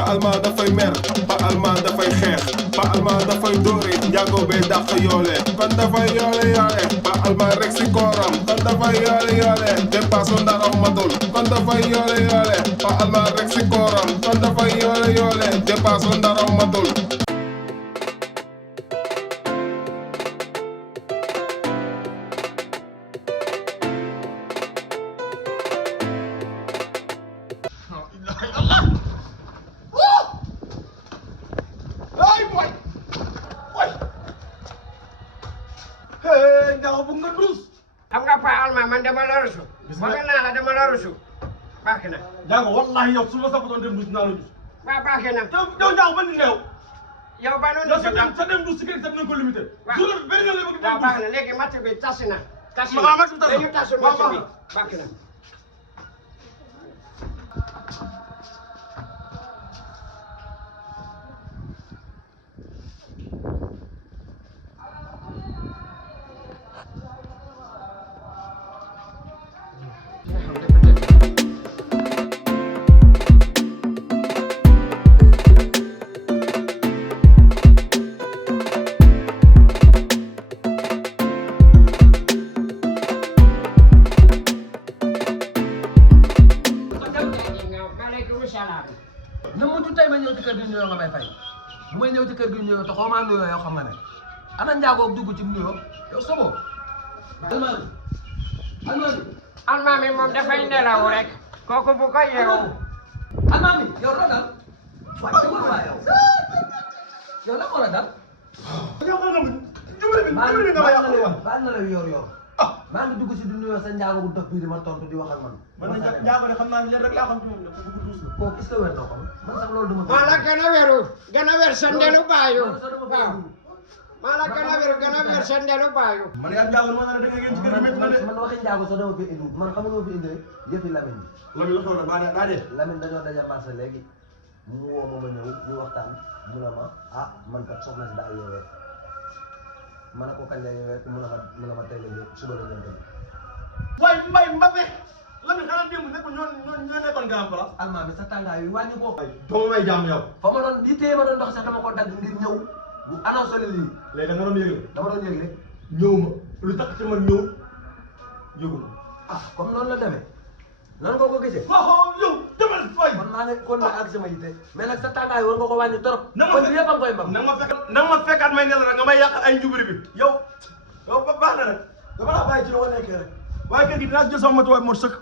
Pa Alma dafay mer Pa Alma dafay xeex Pa Alma dafay dóore njaago bee dàq yoole kon dafay yoole Pa Alma rek si kooram kon dafay yoole dépasse ndaraw matul kon dafay yoole Pa Alma rek si kooram kon dafay yoole dépasse ndaraw matul. Xam nga Pa Alma man dama la rusu. Bëgg naa la dama la rusu. Baax na. Njaago wallahi yow su ma safoon dem dus naa la dus. Waaw baax na. yow Njaago ban nit yow. Yow ba noonu yow sa dem dus si kër sa nañ ko limité. waaw su doon benn yoon la bëgg waaw baax na léegi match bi tas na. tas na waaw match bi tas na dañu tasu match bi baax na. na mujj tey ma ñëw ci kër gi nuyoo nga may fay bu may ñëw ci kër gi nuyoo te xaw maa nuyoo yow xam nga ne ana njaagoog dugg ci nuyoo yow soboo almaami almaami Alma mi moom dafay nelaw rek. kooku bu ko yeewu. almaami yow loo dal waaye dama waa yow la moo la dal yow xam nga jubale bi nga ma yàqal wax baal na la yor maa ngi dugg si di nuyoo sa njaago bu dof bii di ma tontu di wax ak man man na Njaago de xam naa leen rek laa xam ci moom dafa bëgg duus la kooku est-ce que wér na ko man sax loolu duma maa la gën a wéru. gën a wér sa ndelu baayu. waaw maa la gën a wéru gën a wér sa ndelu baayu. man yaa Njaago ma ne da ngeen ci kër gi métti na de man waxi njaago sax dama fi indi man xam nga ma fi indi yëfi Lamine Lamine la xew na daa dee Lamine dañoo daje marché léegi mu woo ma ñëw ñu waxtaan mu ne ma ah man kat soxna si daa yeewee ma ne ko kañ la yeewee mu ne ma tey la ñëw suba la ñëw tey waaye mbay Mbappé Lamine xanaa démb nekkul ñoo nekkoon grand place almaa bi sa tàngaay wi wàññi ko doo may jàmm yow fa ma doon yittee ma doon dox sax dama ko dagg ngir ñëw bu annoncé la lii léegi da nga doon yëgle dama doon yëgle ñëw ma lu tax ci man ñëw yëgu ma ah comme noonu la demee noonu nga ko gisee waaw yow demal fay kon maa ngi kon nag ak sama yitte mais nag sa tàngaay war nga ko wàññi trop na ma kon bi yëpp a ngi koy mbam na ma fekkaat may nelaw rek nga may yàqal ay njubri bi yow baax na nag dama laa bàyyi ci la wa nekkee rek waaye kër gi dinaa jël sama matuwaay moo sëkk